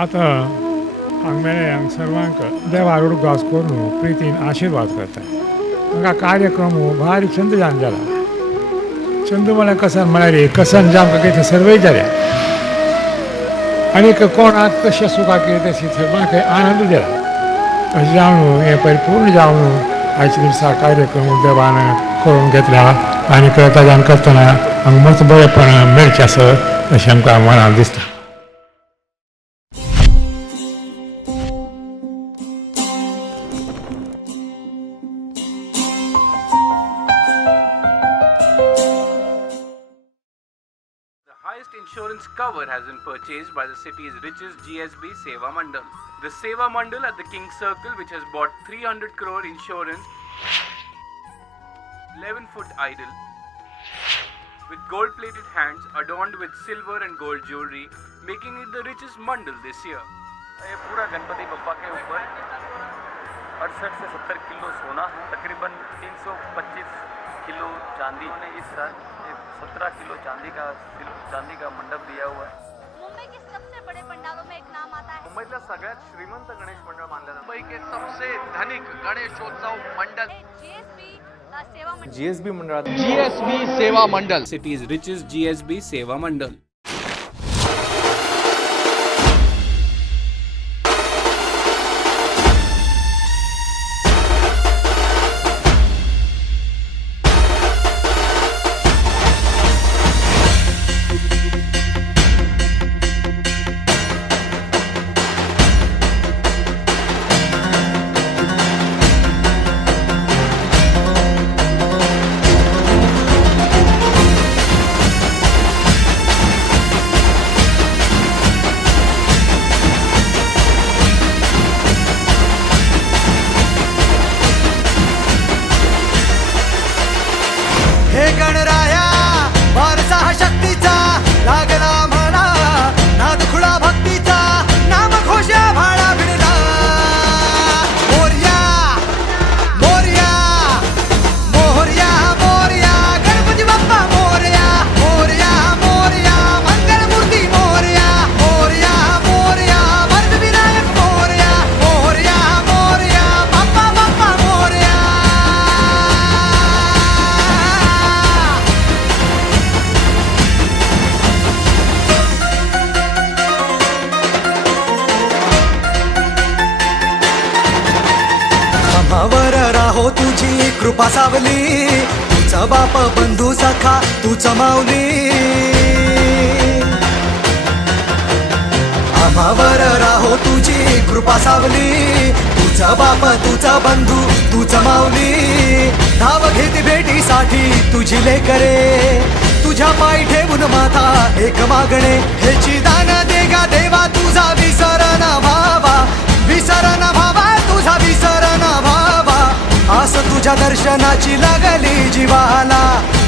आता हांगमेळे हांग सर्वांक देवा आरोग्यास करून प्रितीन आशीर्वाद करता हांगा कार्यक्रम भारी छंद जावन जाला. छंद म्हळ्यार कसन म्हळ्यार कसन जे आमकां कितें सर्वय जाल्या आनीक कोणाक कशें सुखाक तशी सर्वांक आनंद दिला. अशें जावन हें परिपूर्ण जावन आयच्या दिसा कार्यक्रम देवान करून घेतला आनीक ताच्यान करतना हांगा मस्त बरेंपण मेळचें आसत अशें आमकां मनाक दिसता. Highest insurance cover has been purchased by the city's richest GSB Seva Mandal. The Seva Mandal at the King's Circle, which has bought 300 crore insurance, 11-foot idol, with gold-plated hands adorned with silver and gold jewelry, making it the richest mandal this year. ये पूरा गणपति बप्पा के ऊपर 68 से 70 kilo सोना, तकरीबन 325 kilo चांदी ने इस साल 17 kilo चांदी का मंडप दिया हुआ है. मुंबई के सबसे बड़े पंडालों में एक नाम आता है. मुंबईतला सगळ्यात श्रीमंत गणेश मंडळ मानलं जातं. मुंबई के सबसे धनिक गणेशोत्सव मंडल जीएसबी मंडळात GSB सेवा मंडल. City's richest GSB Seva Mandal. हे गणराया वारसा शक्तीचा लागला म्हणा नाद खुळा भक्तीचा नाम घोषा भाळा भिडला. मोरया मोरया मोरया मोरया गणपती बाप्पा मोरया मोरया मोरया मंगलमूर्ती मोरया मोरया मोरया वरदविनायक मोरया मोरया मोरया बाप्पा बाप्पा मोरया. आम्हावर राहो तुझी कृपा सावली, तुझा बाप बंधू सखा तूच माऊली. आम्हावर राहो तुझी कृपा सावली, तुझा बाप तुझा बंधू तूच माऊली. धाव घेत भेटीसाठी तुझी लेकरे, तुझ्या पायी ठेवून माथा एक मागणे. हेची दान देगा देवा तुझा विसर न भावा, विसर न भावा तुझा विसर न भावा. आस तुझ्या दर्शनाची लागली जीवाला,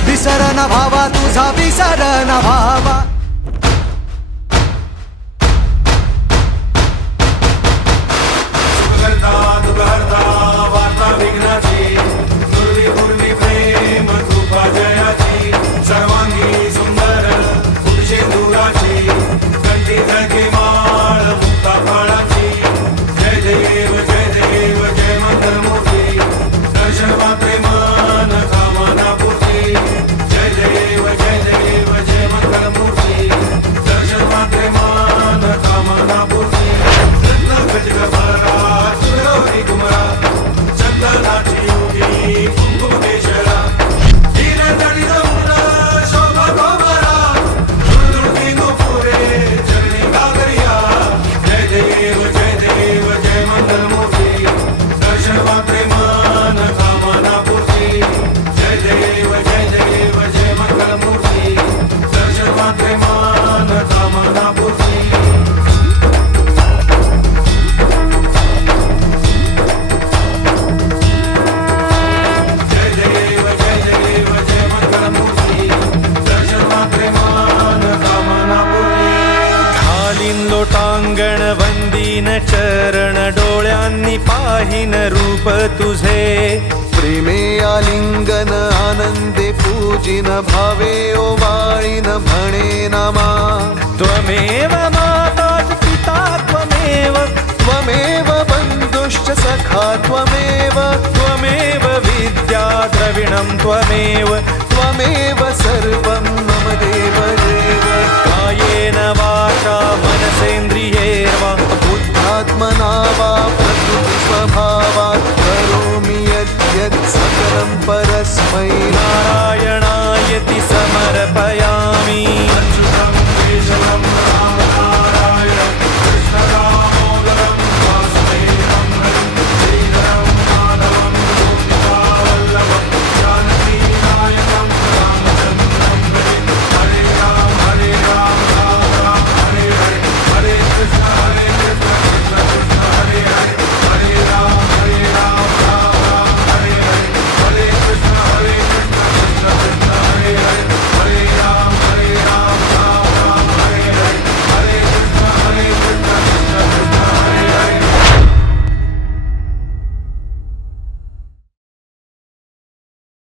विसर न भावा तुझा विसर न भावा. सर्वांगी सुंदर पुरुषे दुराची कंठी धगे माळ मुक्ता फळाची. जय देव जय मंगलमूर्ती दर्शन मात्रे मन कामना पूर्ती. जय देव जय मंगलमूर्ती दर्शन मात्रे मन कामना पूर्ती. गजगभरा सुरवरी कुमरा चंदनाची योगी कुंकुमेश्वरा. लोटांगण वंदीन चरण डोळ्यांनी पाहिन रूप तुझे. प्रेमे आलिंगन आनंदे पूजिन भावे ओवाळीन म्हणे नमा. त्वमेव माता पिता सर्वेन्द्रियैर्वा बुद्धात्मना वा प्रकृतिस्वभावात् करोमि यत् सकलं परस्मै